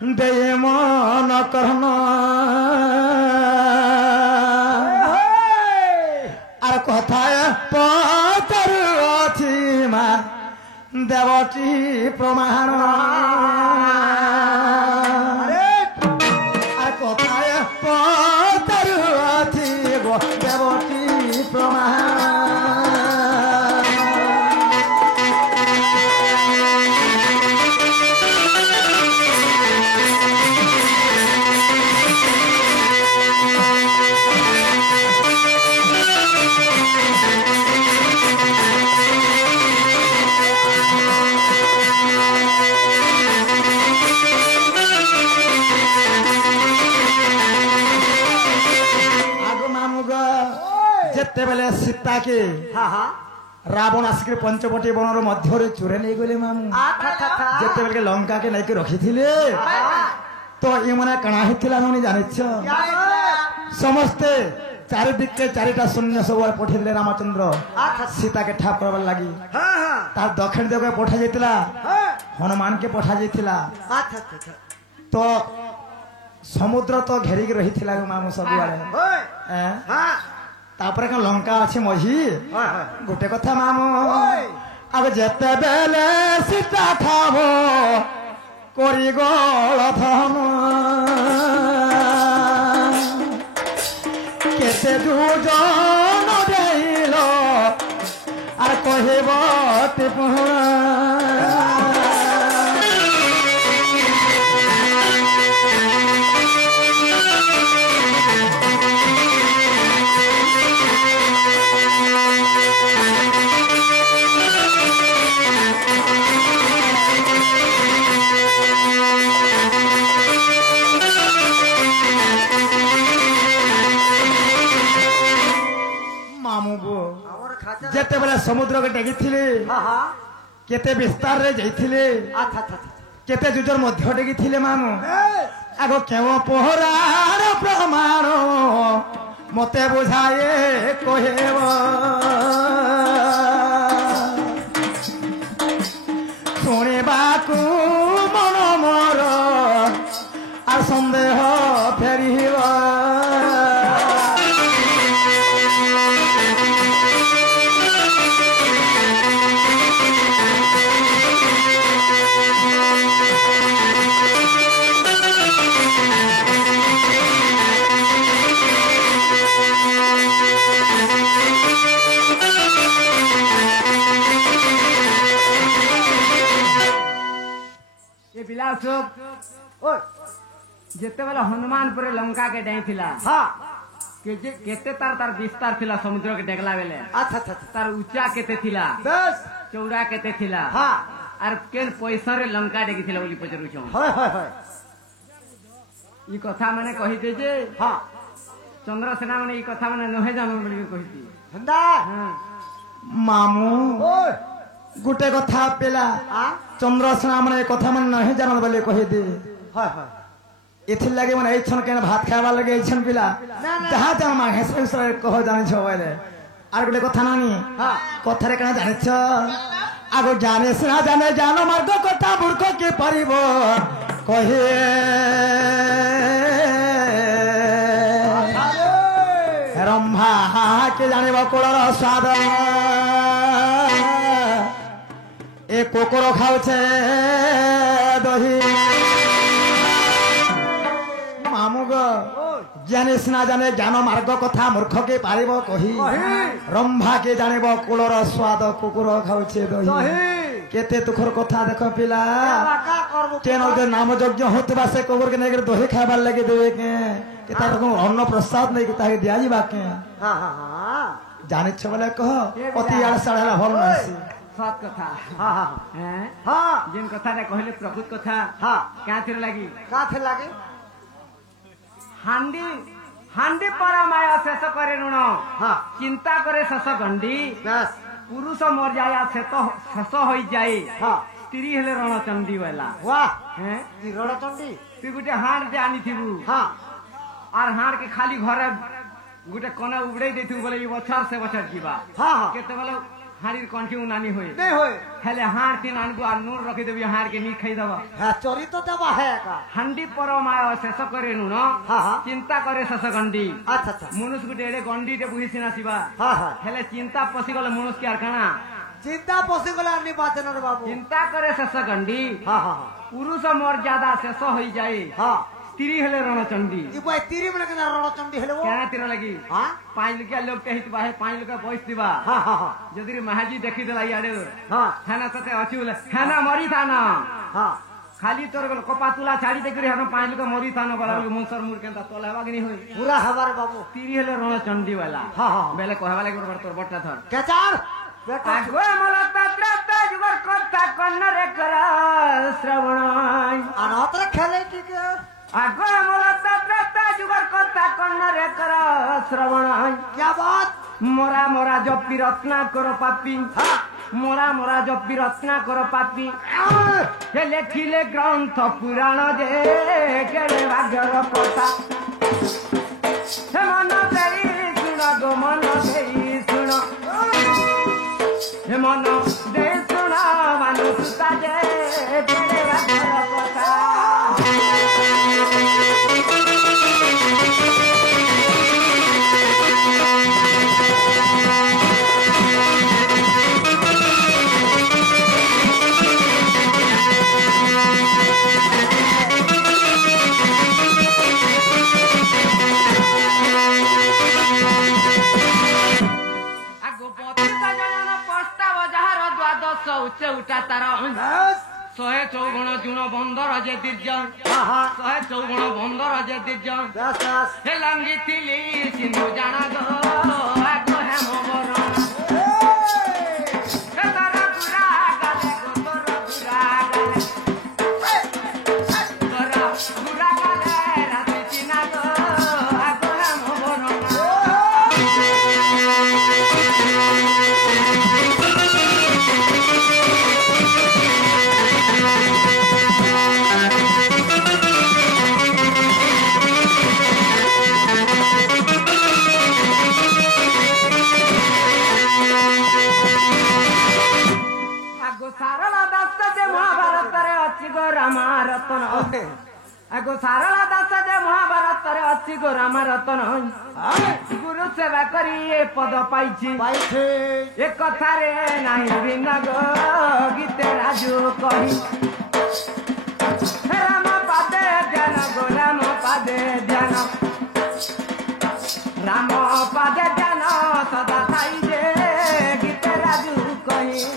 दे मन करन আর কথায় পতর অছি মা দেবটি প্রমাণ আর কথায় পতর অছি গো দেবটি প্রমাণ बेले सीता के रावण आसिक पंचवटी बनर मध्य चोरे नहीं गले मामू जिते बेले लंका के नहीं रखी थिले तो ये मने कणा हिथिला ननी जानिछ समस्ते चारि दिक के चारिटा शून्य सब पठेले रामचंद्र सीता के ठाप करबार लागि तार दक्षिण दिग पठा जाइतिला हनुमान के पठा जाइतिला तो समुद्र तो घेरी के रहिथिला मामू सब वाले तापर का लंका अच्छे मझी गोटे कथा मामू अब जेते बेले सीता ठाव करी गलधन केते दुजन देल आर कहब जेते बेले समुद्र के टेगी थिले केते विस्तार रे जाइथिले केते जुजर मध्य टेगी थिले मामू आगो केव पोहरार प्रमाण मते बुझाए कहेब शुणिबाकू मन मोर आ संदेह फेरिब जेते बेला हनुमान पुरे लंका के डाई थिला केते तार विस्तार थिला समुद्र के डेगला बेले तार ऊंचा केते थिला चौड़ा केते थिला आर केन पैसा रे लंका डेगी थिला बोली पचरु छ ई कथा माने कहि दे जे चंद्रसेना माने ई कथा माने नहे जानो बोली कहिती हंदा मामू गुटे कथा पेला चंद्रसेना माने कथा माने नहे जानो बोली कहि दे एथिल लगे मन एछन केन भात खावा लगे एछन पिला जहा जहा मा हेस कह जानि छ बोले आर गुटे कथा नानी कथा रे केना जानि छ आगो जाने से ना जाने जानो मार्ग कथा मूर्ख के परिबो कहे रंभा के जानिबो कोलर स्वाद ए कोकोरो खाउछे दही मामुग जाने ना जाने ज्ञान मार्ग कथा मूर्ख के पारिब कही रंभा के जानिब कुलर स्वाद कुकुर खाउछे दही केते तुखर कथा देख पिला केन जे नाम यज्ञ होतबा से कुकुर के नै दही खाबार लागि देबे के तार को अन्न प्रसाद नै के ताके दिया जिबा के जानि छ बोले कह अति आळसाळा भल नसी सत कथा जिन कथा ने कहले प्रभु कथा क्या थिर लागी हांडी हांडी परमाय शेष करे ऋण चिंता करे शश गंडी पुरुष मर जाया शेष हो जाए स्त्री हेले रणचंडी वाला रणचंडी तु गुटे हाड़ दे आनी थिबू आर हाड़ के खाली घरे गुटे कोना उगड़े देथु बोले ई बछर से बछर जीवा केते बोले हाड़ी कौन की उनानी होए नहीं होए हेले हाड़ तीन आनबो आ नून रखी देबी हाड़ के नी खाई दबा हाँ चोरी तो दबा है का हांडी परमाय शेष करे नु न हाँ हाँ चिंता करे शेष गंडी अच्छा अच्छा मनुष्य गुटे एडे गंडी टे बुही सिना सिबा हाँ हाँ हेले चिंता पसी गले मनुष्य के आरकाना चिंता पसी गला अन्नी बात न रे बाबू चिंता करे शेष गंडी हाँ हाँ पुरुष मर्यादा शेष होई जाए हाँ स्त्री हेले रणचंडी ये भाई तीरी में लगना रणचंडी हेलो क्या तीर लगी हाँ 5 लुकिया लोग के हित बाहे 5 लुका बॉयस दिबा हाँ हाँ हाँ जदि महाजी देखी देला याडे हाँ खाना सते अचुल खाना मरी था ना हाँ खाली तोर गल कपा तुला छाड़ी देखि हम 5 लुका मरी था ना बला मुसर मुर केंता तोल हेबा कि नहीं होई पूरा हमारे बाबू तीरी हेले रणचंडी वाला हाँ हाँ बेले कहबा लागे तोर बट्टा धर केचार बेटा आगो मला तत्र जुगर कथा कन्नरे कर श्रवण अनात्र खेले की के आगो मला तत्र जुगर कथा कन्नरे कर श्रवण क्या बात मोरा मोरा जपी रत्ना कर पापी हाँ मोरा मोरा जपी रत्ना कर पापी हे लेखिले ग्रंथ पुराण जे केड़े भाग्यर कथा हे मन देई सुन गो मन देई सुन हे मन देई सुन मानुषता जे केड़े भाग्यर कथा उच्च उठा तार शहे चौगुण जुण बंदर जे दीर्ज शहे चौगुण बंदर जे दीर्ज हे लंगी थिली सिंधु जाना गो आगो हेम बरण हे तारा गुरा गाले गो तोर गुरा गाले तोर गुरा गाले राति चिना गो आगो हेम बरण सारला दास जे महाभारत रे अच्छी गो रामा रतन आगो सारला दास जे महाभारत रे अच्छी गो रामा रतन गुरु सेवा करी ए पद पाइछि ए कथा रे नाही बिना गो गीते राजू कहि राम पादे ध्यान गो राम पादे ध्यान राम पादे ध्यान सदा थाई जे गीते राजू कहि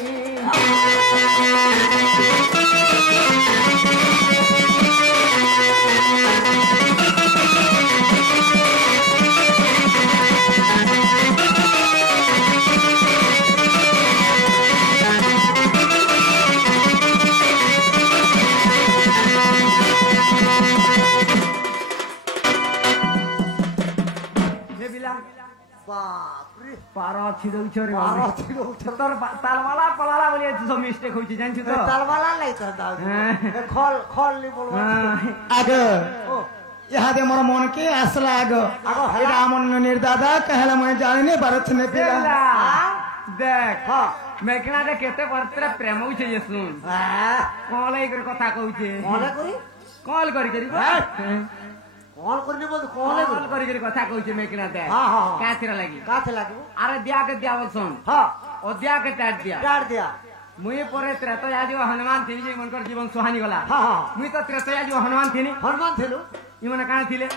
पारा छिड़ौ छोरे पारा छिड़ौ तोर तालवाला पलाला बोले सब मिस्टेक होई जानि छु तो तालवाला नै त दाउ खल खल नि बोलवा आगे यहाँ दे मोर मन के आसला आगे ए रामन निर्दादा कहला मैं जाने भारत ने पिला देख मेकना दे केते परतरे प्रेम होई छे सुन कॉल एक कथा कहू छे कॉल करी कॉल करने बोल कॉल करी कथा कहू छे मेकना दे हां हां काथिरा लागी अरे दिया के सुन हां ओ दिया के टाट दिया मुई परे त्रेतया जो हनुमान थी जे मनकर जीवन सुहानी गला हां हां मुई तो त्रेतया जो हनुमान थिलु इ मने काना थिले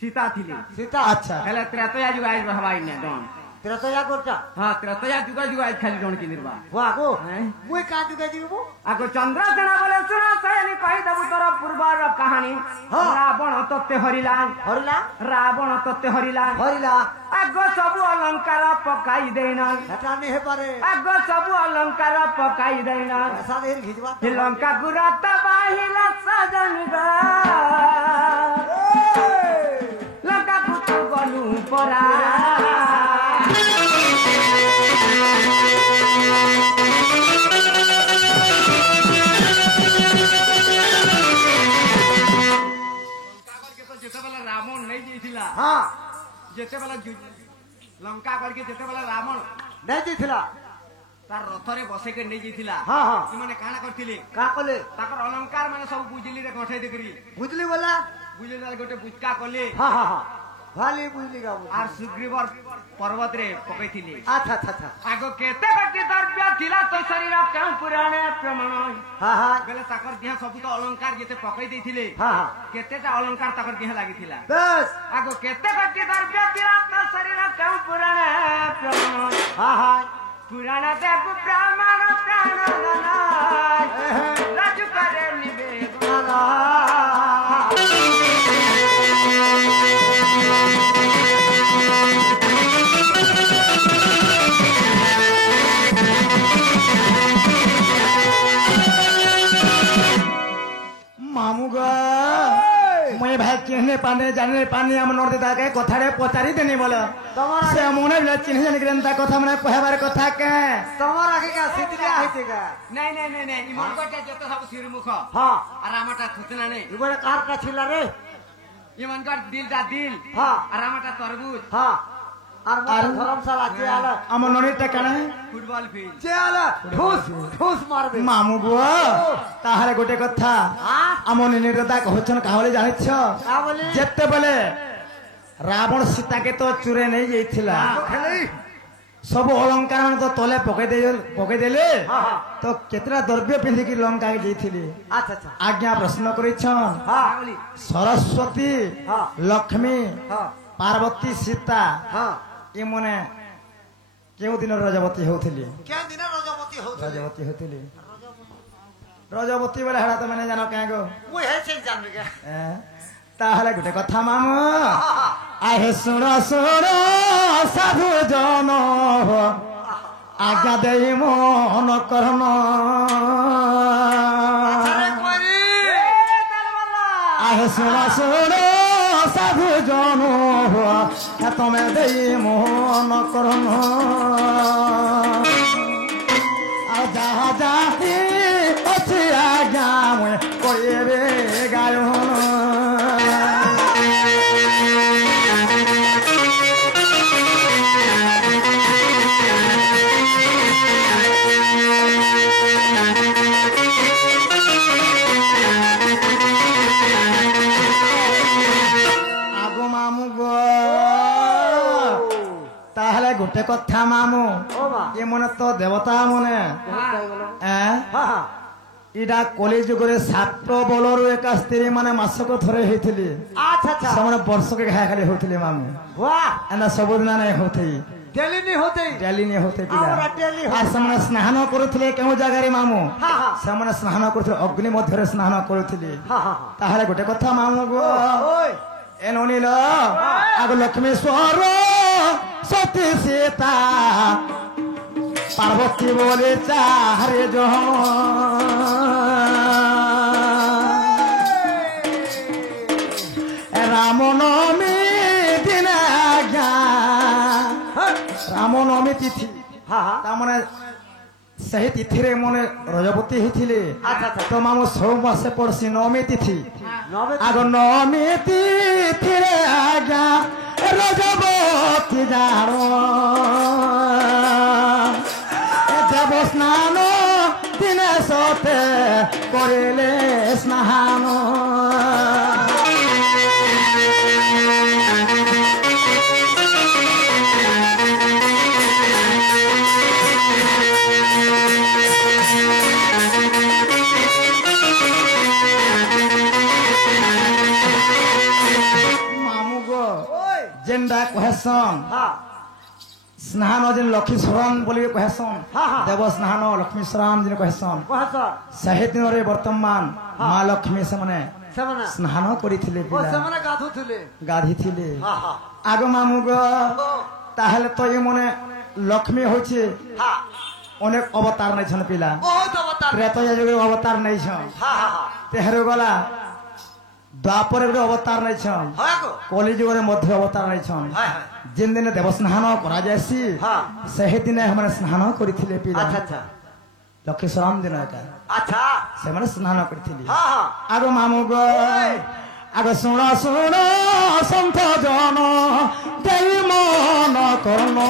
सीता थिले अच्छा हेले त्रेतया जो आज रहबाई ने डन त्रेतया गोटा हां त्रेतया जुग आज खाली डन की निर्वा वाह गो मुई का जुग जीवो आगो चंद्रसेना बोले सुनो सैनी कहि दबु तोर पूर्वर कहानी रावण तत्ते हरिला रावण तत्ते हरिला आगो सब अलंकार पकाई देना हटा नहीं है पारे आगो सब अलंकार पकाई देना सादेर घिजवा लंका गुरा तबाहिला सजन गा लंका कुतु गलु परा रावण नहीं जेथिला हां जेते वाला लंका करके जेते वाला रावण नहीं जीथिला तार रथरे बसेके नहीं जीथिला हां हां इमाने काना करथिले का कले ताकर अलंकार माने सब बुझली रे गठे देखरी बुझली बोला बुझली गोटे बुचका कले हां हां हां भाली बुझली का आर सुग्रीवर पर्वत रे पकैथिले अच्छा अच्छा अच्छा आगो केते कटी द्रव्य थिला तो शरीर केउ पुराणे प्रमाण हां हां बेले ताकर देह सब तो अलंकार जेते पकै दैथिले हां हां केतेटा अलंकार ताकर देह लागिथिला बस आगो केते कटी द्रव्य थिला तो शरीर केउ पुराणे प्रमाण हां हां पुराण देव प्रमाण प्राण नाय राजू करे निवेद मामू गो मुई भाई चिन्हने पाने जाने पानी हम नोट देता के कथारे पचारी देनी बोलो तमरा से मुने बिना चिन्ह जाने के अंता कथा मने कहबार कथा के तमरा के का सिटले आइतेगा नहीं नहीं नहीं नहीं इमन कोटे जत सब सिरमुख हां आरामटा थुतना नहीं इबरे कार का छिला रे इमन का दिल दा दिल हां आरामटा तरबूज हां और धर्मशाला चेला हम नोट टेकाने फुटबॉल फील्ड चेला ठूस ठूस मार दे मामू गो ताहारे गोटे कथा हां हम निर्दता कहछन काहले जानिछ का बोली जेते बेले रावण सीता के तो चुरे नहीं जाइथिला खेली सब अलंकार मन तो तले पके देले हां हां तो केतरा द्रव्य पिंधि की लंका के जाइथिले अच्छा अच्छा आज्ञा प्रश्न करिछन हां बोली सरस्वती हां लक्ष्मी हां पार्वती सीता हां ये मने केउ दिन रजवती होथिले क्या दिन रजमती होत रजवती होथिले रजवती बोले हड़ा तो मैंने जानो क्या गो वो है से जान के ताहले गुटे कथा मामू आहे सुनो सुनो साधु जन आज्ञा देई मन करन अरे कोरी आहे सुनो सुनो साधु जन तुम्हें देई मन करन जहा जाती अच्छी आज्ञा मुझे कोई रे गायन आगो मामू गो ताहले गोटे कथा मामू ओ बा ये मने तो देवता मने हां हां इडा कली जुगरे सात बलर एक स्त्री माने मासक थरे हेथिले अच्छा अच्छा समने वर्ष के घाय खाली होथिले मामू वाह एना सबदिना नहीं होथई डेली नहीं होते डेली नहीं होते हमरा डेली आ समने स्नान करूथिले केउ जगारे मामू हां हां समने स्नान करूथिले अग्नि मध्यरे स्नान करूथिले हां हां ताहले गोटे कथा मामू गो ओय एनोनील आग लक्ष्मी स्वर सती सीता पार्वती बोले चारे जो राम नवमी दिन आज्ञा राम नवमी तिथि हां हां तामने सही तिथि रे मने रजवती हिथिले अच्छा अच्छा तो मामू सौ मासे पड़सी नवमी तिथि नवे आग नवमी तिथि रे आज्ञा रजवती जानो जब स्नान दिन सते करिले स्नान मामू गो ओय जेंडा कहसन हां स्नान जेन लक्ष्मी शरण बोली कहसन हाँ, हाँ। देव स्नान लक्ष्मी शरण जेन कहसन कह सर सही दिन रे वर्तमान माँ लक्ष्मी से मने सेमना स्नान करिथिले ओ पिला सेमना गाधुथिले गाधिथिले हां हां आग मामू गो ताहले तो ये मने लक्ष्मी होइछे हां अनेक अवतार नै छन पिला बहुत अवतार त्रेता युगे अवतार नै छ हां हां हां तेहरे गला द्वापर युगे अवतार नै छ हां को कली युगे मध्य अवतार नै छन हाय हाय जिन दिन देव स्नान करा जायसी हाँ। सही दिन हमने स्नान करिथिले पिला अच्छा अच्छा लक्ष्मी शरण दिन का अच्छा से माने स्नान करिथिले हां हां आगो मामू गो आगो सुन सुन संत जन देई मन करनो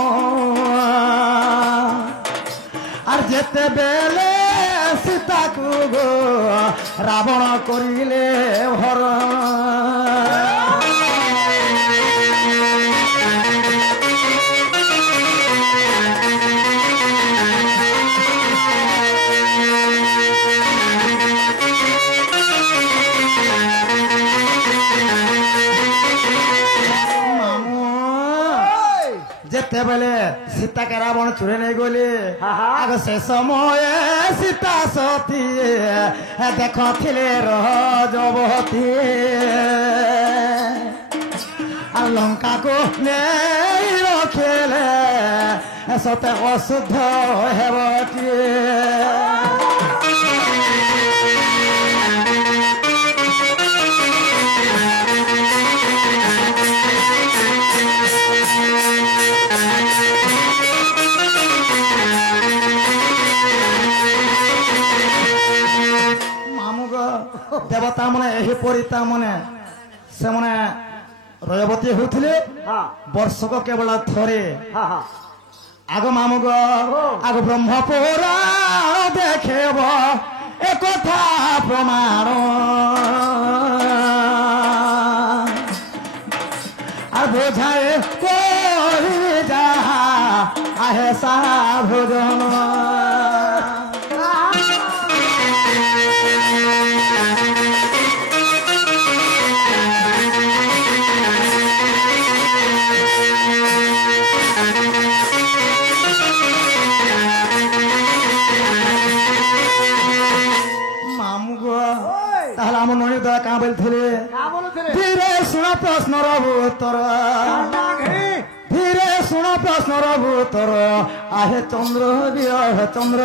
যেতেবেলে সীতাকু গো রাবণ করিলে হরণ যেতেবেলে সীতাকে রাবণ চুরে নেই গলি আগ সে সময়ে সীতা সতী দেখলে রজবতী আর লঙ্কাকে নেই রখিলে সতে অশুদ্ধ হেবতী দেবতা মানে এহিপরি তা মানে সে মানে রজবতী হইলে বর্ষক কেবল থরে আগ মামুগ আগ ব্রহ্মপুরা দেখেব একথা প্রমাণ আর বোঝায় কহি যাহা আহে সাভোজন তাহলে আমার ননি দয়া কাঁ বলছিলে ধীরে শুণ প্রশ্নর উত্তর ধীরে শুণ প্রশ্নর উত্তর আহে চন্দ্র চন্দ্র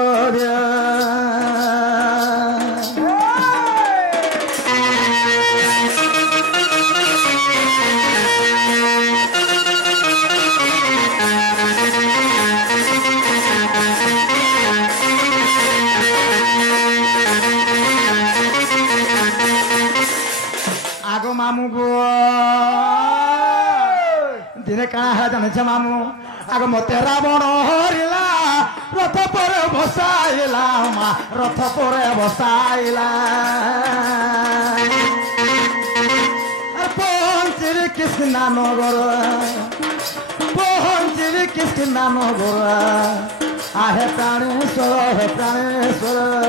আগো মামু গো দিনে কাଣା হলা জানিছে মামু আগ মতে রাবণ হরিলা রথ পরে বসাইলা মা রথ পরে বসাইলা পঞ্চির কৃষ্ণ নগর পঞ্চির কৃষ্ণ নগর আহে প্রাণেশ্বর প্রাণেশ্বর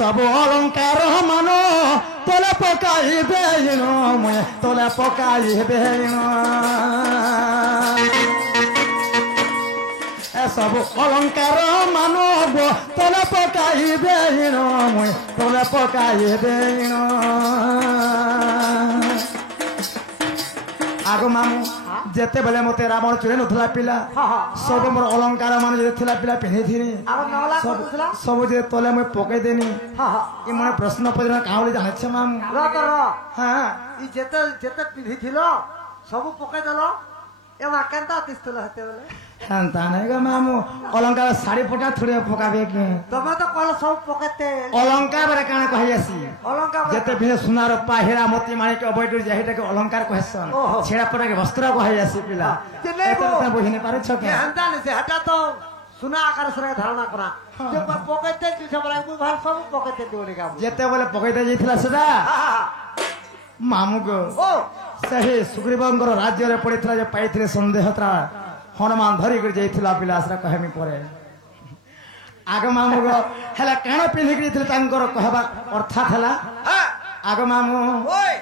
সব অলঙ্কার মান তোলে পকাইবে তোলে পকাইবে সব অলঙ্কার মানব তোলে পকাইবে তোলে পকাইবে আগ মামু যেতেবেলে মতে রাবণ চুরে নথিলা পিলা সব মোর অলঙ্কার মানে যে থিলা পিলা পিঁধিথিনি সব যে তলে মুই পকাই দেনি ই মনে প্রশ্ন পড়ে কাউলি জানিছে মামু হ্যাঁ ই যেতে যেতে পিঁধিছিল সব পকাই দেল এবার কেনতা তিস্তুল হতে বলে হ্যাঁ তা নাই গো মামু অলঙ্কার শাড়ি ফোটা থুড়ে পকাবে কি তুমি তো কল সব পকাতে অলঙ্কার বলে কানে কহি আসি অলঙ্কার যেতে ভিনে সোনার রূপা হীরা মোতি মাণিক অবৈধ যেটাকে অলঙ্কার কহেছন ছেড়া পটাকে বস্ত্র কহি আসি পিলা এটা বুঝিনে পারছ কি হ্যাঁ সে হটা তো সোনা আকার সরে ধারণা করা যে পকাতে কিছু বলে মুই ভাল সব পকাতে দিওনি কাম যেতে বলে পকাইতে যাইছিলা সেটা মামু গো সেই সুগ্রীবঙ্কর রাজ্যরে পড়িଥିଲା যে পাইଥିଲେ সন্দেহত্রা হনুমান ধরিকি যাইଥିଲା পিলা সেটা কহেমি পরে আଗ ମାମୁ ହେଲା କାଣ ପିନ୍ଧିକି ଯାଇଥିଲେ ତାଙ୍କର କହିବା ଅର୍ଥାତ ହେଲା ଆଗ ମାମୁ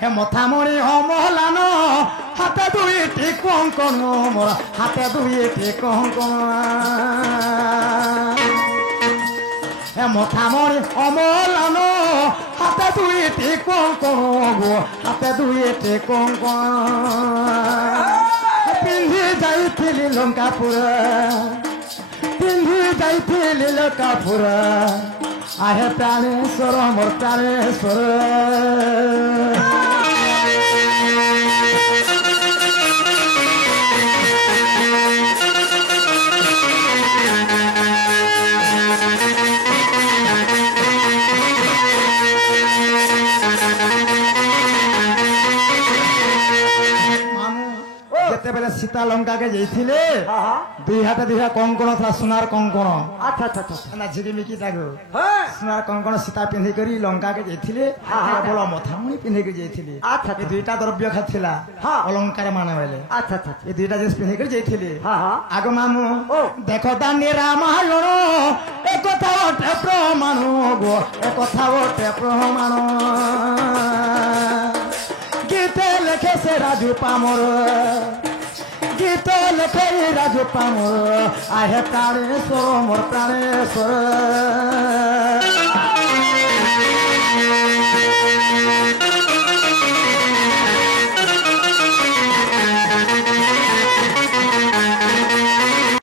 ହେ ମଥାମଣି ଅମହଲାନ ହାତ ଦୁଇଟି କଙ୍କଣ ମୋର ହାତ ଦୁଇଟି କଙ୍କଣ ହେ ମଥାମଣି ଅମହଲାନ ହାତ ଦୁଇଟି କଙ୍କଣ ଗো ହାତ ଦୁଇଟି କଙ୍କଣ ପିନ୍ଧି ଯାଇଥିଲି ଲଙ୍କାପୁର পিন্ধি যাইଥିଲି লঙ্কাপুর আহে প্রাণেশ্বর মোর প্রাণেশ্বর সীতা লঙ্কাকে যাইছিলে হ্যাঁ হ্যাঁ দুই হাতে দুইটা কঙ্কণ লা সোনার কঙ্কণ আচ্ছা আচ্ছা আচ্ছা না ঝিকিমিকি তাকে হ্যাঁ সোনার কঙ্কণ সীতা পিন্ধি କରି লঙ্কাকে যাইଥିଲେ কেবଳ মথামুনি ପିନ୍ଧିକି ଯାଇଥିଲେ আচ্ছা ଏ ଦୁଇଟା ଦ୍ରବ୍ୟ ଥିଲା ହଁ। ଅଲଙ୍କାର ମାନେ ବୋଇଲେ আচ্ছা আচ্ছা ଏ ଦୁଇଟା ଜିନିଷ ପିନ୍ଧିକି ଯାଇଥିଲେ হ্যাঁ হ্যাঁ আগ মামু ও। দেখ দানি রামায়ণ এ কথা ওঠে প্রমাণ গো এ কথা ওঠে প্রমাণ গীতে লেখে সে রাজু পামর গীত লেখে রাজু পামর আহে প্রাণেশ্বর মোর প্রাণেশ্বর